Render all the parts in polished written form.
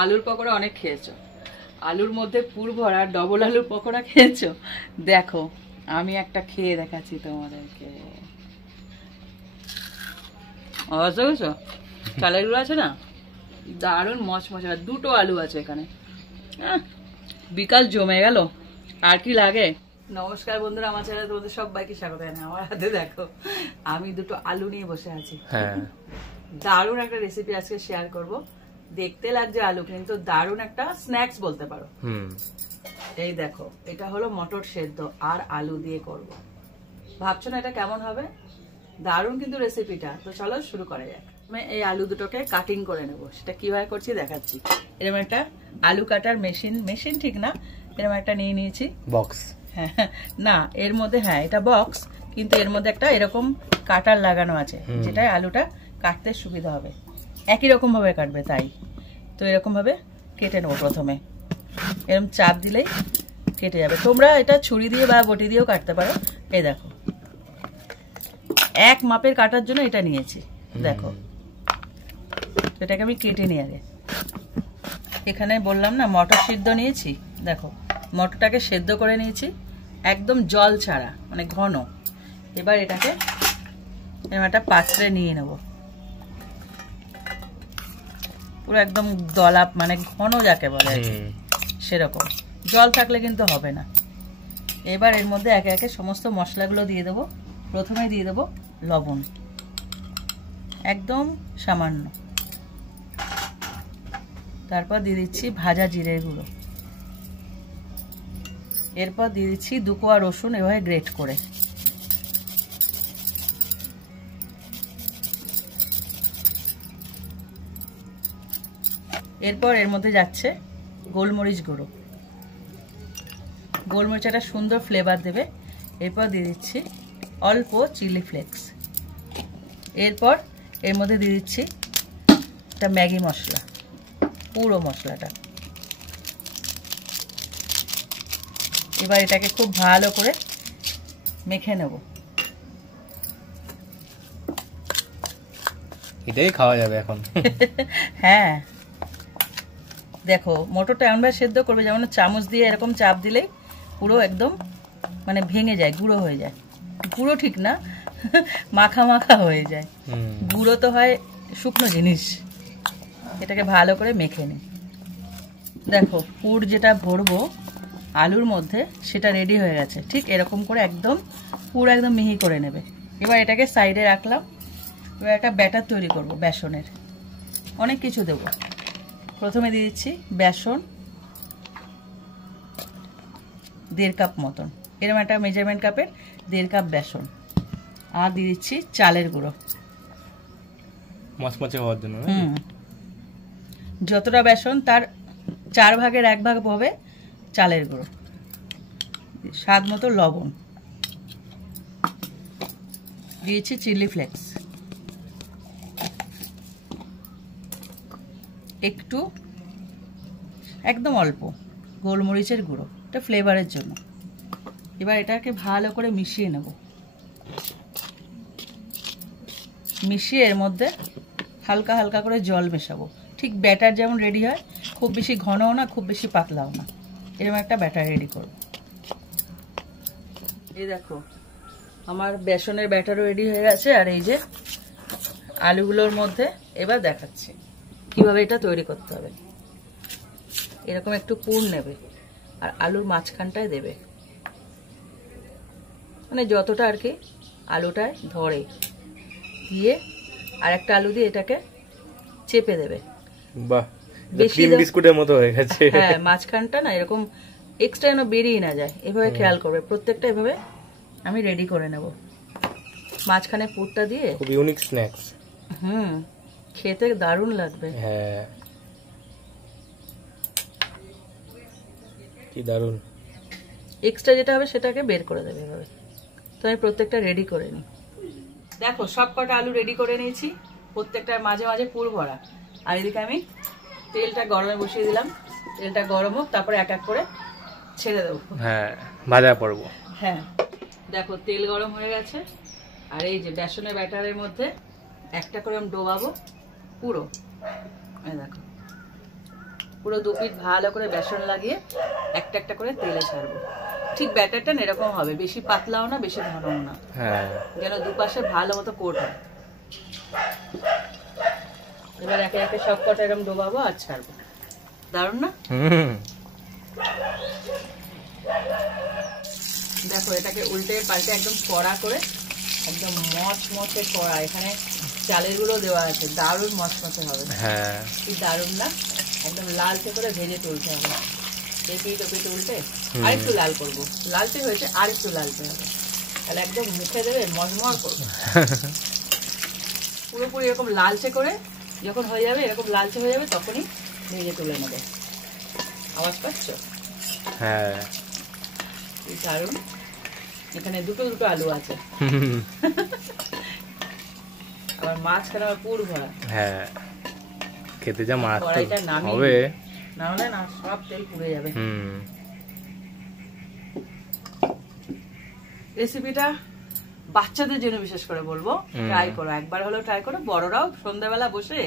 আলুর পকোড়া অনেক খেয়েছো, আলুর মধ্যে পুর ভরা ডবল আলুর পকোড়া খেয়েছো। দেখো আমি একটা খেয়ে দেখাচ্ছি তোমাদেরকে। চালের গুঁড়ো আছে না, দারুণ মচমচে, দুটো আলু আছে এখানে। বিকাল জমে গেল, আর কি লাগে। নমস্কার বন্ধুরা, আমার চ্যানেলে তোমাদের সবাইকে স্বাগত জানাই। আমার হাতে দেখো আমি দুটো আলু নিয়ে বসে আছি। দারুণ একটা রেসিপি আজকে শেয়ার করব। দেখতে লাগছে আলু, কিন্তু দারুণ একটা স্ন্যাক্স বলতে পারো। এই দেখো, এটা হলো মটর সেদ্ধ আর আলু দিয়ে করব। ভাবছো না এটা কেমন হবে? দারুণ কিন্তু রেসিপিটা। তো চলো শুরু করা যাক। আমি এই আলু দুটোকে কাটিং করে নেব, সেটা কিভাবে করছি দেখাচ্ছি। এরকম একটা আলু কাটার মেশিন ঠিক না, এরকম একটা নিয়ে নিয়েছি বক্স। হ্যাঁ না, এর মধ্যে হ্যাঁ এটা বক্স, কিন্তু এর মধ্যে একটা এরকম কাটার লাগানো আছে, যেটায় আলুটা কাটতে সুবিধা হবে। একই রকম ভাবে কাটবে, তাই তো এরকম ভাবে কেটে নেবো। প্রথমে এরকম চাপ দিলেই কেটে যাবে। তোমরা এটা ছুরি দিয়ে বা বটি দিয়েও কাটতে পারো। এই দেখো, এক মাপের কাটার জন্য এটা নিয়েছি। দেখো এটাকে আমি কেটে নিই আগে। এখানে বললাম না মটর সিদ্ধ নিয়েছি, দেখো মটরটাকে সেদ্ধ করে নিয়েছি একদম জল ছাড়া, মানে ঘন। এবার এটাকে একটা পাত্রে নিয়ে নেব, পুরো একদম দলা, মানে ঘন যাকে বলে সেরকম। জল থাকলে কিন্তু হবে না। এবার এর মধ্যে একে একে সমস্ত মশলাগুলো দিয়ে দেবো। প্রথমে দিয়ে দেবো লবণ, একদম সামান্য। তারপর দিয়ে দিচ্ছি ভাজা জিরের গুঁড়ো। এরপর দিয়ে দিচ্ছি 2 কোয়া রসুন এভাবে গ্রেট করে। এরপর এর মধ্যে যাচ্ছে গোলমরিচ গুঁড়ো। গোলমরিচ একটা সুন্দর ফ্লেভার দেবে। এরপর দিয়ে দিচ্ছি অল্প চিলি ফ্লেক্স। এরপর এর মধ্যে দিয়ে দিচ্ছি একটা ম্যাগি মশলা, পুরো মশলাটা। এবার এটাকে খুব ভালো করে মেখে নেব। এটাই খাওয়া যাবে এখন। হ্যাঁ দেখো, মটরটা এমনভাবে সেদ্ধ করবে যেমন চামচ দিয়ে এরকম চাপ দিলেই পুরো একদম মানে ভেঙে যায়, গুঁড়ো হয়ে যায়। গুঁড়ো ঠিক না, মাখা মাখা হয়ে যায়। গুঁড়ো তো হয় শুকনো জিনিস। এটাকে ভালো করে মেখে নিই। দেখো পুর যেটা ভরবো আলুর মধ্যে সেটা রেডি হয়ে গেছে। ঠিক এরকম করে একদম পুরো একদম মিহি করে নেবে। এবার এটাকে সাইডে রাখলাম। এবার একটা ব্যাটার তৈরি করব বেসনের। অনেক কিছু দেবো। প্রথমে দিয়ে দিচ্ছি বেসন 1.5 কাপ মতন, এরকম একটা মেজারমেন্ট কাপের 1.5 কাপ বেসন। আর দিয়ে দিচ্ছি চালের গুঁড়ো মচমচে হওয়ার জন্য। যতটা বেসন তার 4 ভাগের 1 ভাগ হবে চালের গুঁড়ো। স্বাদ মতো লবণ দিয়েছি, চিলি ফ্লেক্স একটু, একদম অল্প গোলমরিচের গুঁড়ো, এটা ফ্লেভারের জন্য। এবার এটাকে ভালো করে মিশিয়ে নেব। মিশিয়ে এর মধ্যে হালকা হালকা করে জল মেশাবো। ঠিক ব্যাটার যেমন রেডি হয়, খুব বেশি ঘনও না খুব বেশি পাতলাও না, এরকম একটা ব্যাটার রেডি করব। এই দেখো আমার বেসনের ব্যাটারও রেডি হয়ে গেছে। আর এই যে আলুগুলোর মধ্যে এবার দেখাচ্ছি কিভাবে এটা তৈরি করতে হবে। এরকম একটু পুর নেবে আর আলুর মাঝখানটায় দেবে, মানে যতটা আর কি আলুটায় ধরে, দিয়ে আর একটা আলু দিয়ে এটাকে চেপে দেবে। বাহ, বেশি বিস্কুটের মতো হয়ে গেছে। হ্যাঁ, মাঝখানটা না এরকম এক্সট্রা যেন বেরিয়ে না যায়, এভাবে খেয়াল করবে। প্রত্যেকটা এভাবে আমি রেডি করে নেব। মাঝখানে পুরটা দিয়ে খুব ইউনিক স্ন্যাক্স। খেতে দারুণ লাগবে। হ্যাঁ, কি দারুণ। এক্সট্রা যেটা হবে সেটাকে বের করে দেবে এভাবে। তো আমি প্রত্যেকটা রেডি করে নিই। দেখো সব কটা আলু রেডি করে নিয়েছি, প্রত্যেকটার মাঝে মাঝে পুর ভরা। আর এদিকে আমি তেলটা গরমে বসিয়ে দিলাম। তেলটা গরম হোক, তারপরে এক এক করে ছেড়ে দেবো। হ্যাঁ, ভাজা করবো। হ্যাঁ দেখো তেল গরম হয়ে গেছে। আর এই যে বেসনের ব্যাটারের মধ্যে একটা করে আমি ডোবাবো পুরো। এই দেখো পুরো 2 পিঠ ভালো করে বেসন লাগিয়ে একটা একটা করে তেলে ছাড়বো। ঠিক ব্যাটারটা এরকম হবে, বেশি পাতলাও না বেশি ঘনও না, হ্যাঁ যেন দুপাশে ভালো মতো কোট হয়। এবার একে একে সব কটা এরকম ডোবাবো আর ছাড়বো। দারুণ না? দেখো এটাকে উল্টে পাল্টে একদম কড়া করে, একদম মচমচে কড়া, এখানে চালের গুঁড়ো দেওয়া আছে, দারুণ মচমচে হবে। হ্যাঁ কি দারুণ না? একদম লালচে করে ভেজে তুলতে হবে। এপিট ওপিট উল্টে আরেকটু লাল করবো, লালচে হয়েছে আরেকটু লালচে হবে, তাহলে একদম মুখে দেবে মজমজ করবে। পুরোপুরি এরকম লালচে করে যখন হয়ে যাবে, এরকম লালচে হয়ে যাবে, তখনই ভেজে তুলে নেবে। আওয়াজ পাচ্ছ? হ্যাঁ দারুণ। এখানে দুটো আলু আছে, আবার মাঝখানে আবার পুর ভরা। হ্যাঁ খেতে যা মাছ কড়াইটা নামিয়ে হবে, না হলে না সব তেল পুড়ে যাবে। রেসিপিটা বাচ্চাদের জন্য বিশেষ করে বলবো, ট্রাই করো, একবার হলেও ট্রাই করো। বড়রাও সন্ধ্যাবেলা বসে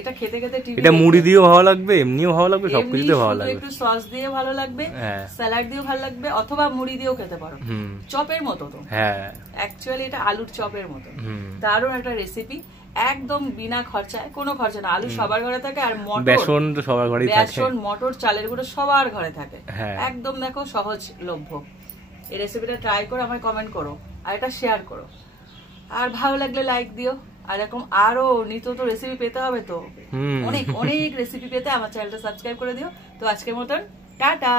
এটা খেতে খেতে টিভি, এটা মুড়ি দিয়েও ভালো লাগবে, এমনিও ভালো লাগবে, সবকিছুতে ভালো লাগবে। একটু সস দিয়ে ভালো লাগবে, স্যালাড দিয়েও ভালো লাগবে, অথবা মুড়ি দিয়েও খেতে পারো। চপের মতো তো, হ্যাঁ অ্যাকচুয়ালি এটা আলুর চপের মতো। দারুণ একটা রেসিপি, একদম বিনা খরচায়, কোনো খরচা না। আলু সবার ঘরে থাকে, আর মটর, বেসন তো সবার ঘরেই থাকে, বেসন মটর চালের গুঁড়ো সবার ঘরে থাকে, একদম দেখো সহজলভ্য। এই রেসিপিটা ট্রাই করো, আমায় কমেন্ট করো, আর এটা শেয়ার করো, আর ভালো লাগলে লাইক দিও। আর এরকম আরো নিত্য তো রেসিপি পেতে হবে, তো অনেক অনেক রেসিপি পেতে আমার চ্যানেলটা সাবস্ক্রাইব করে দিও। তো আজকের মতন টাটা।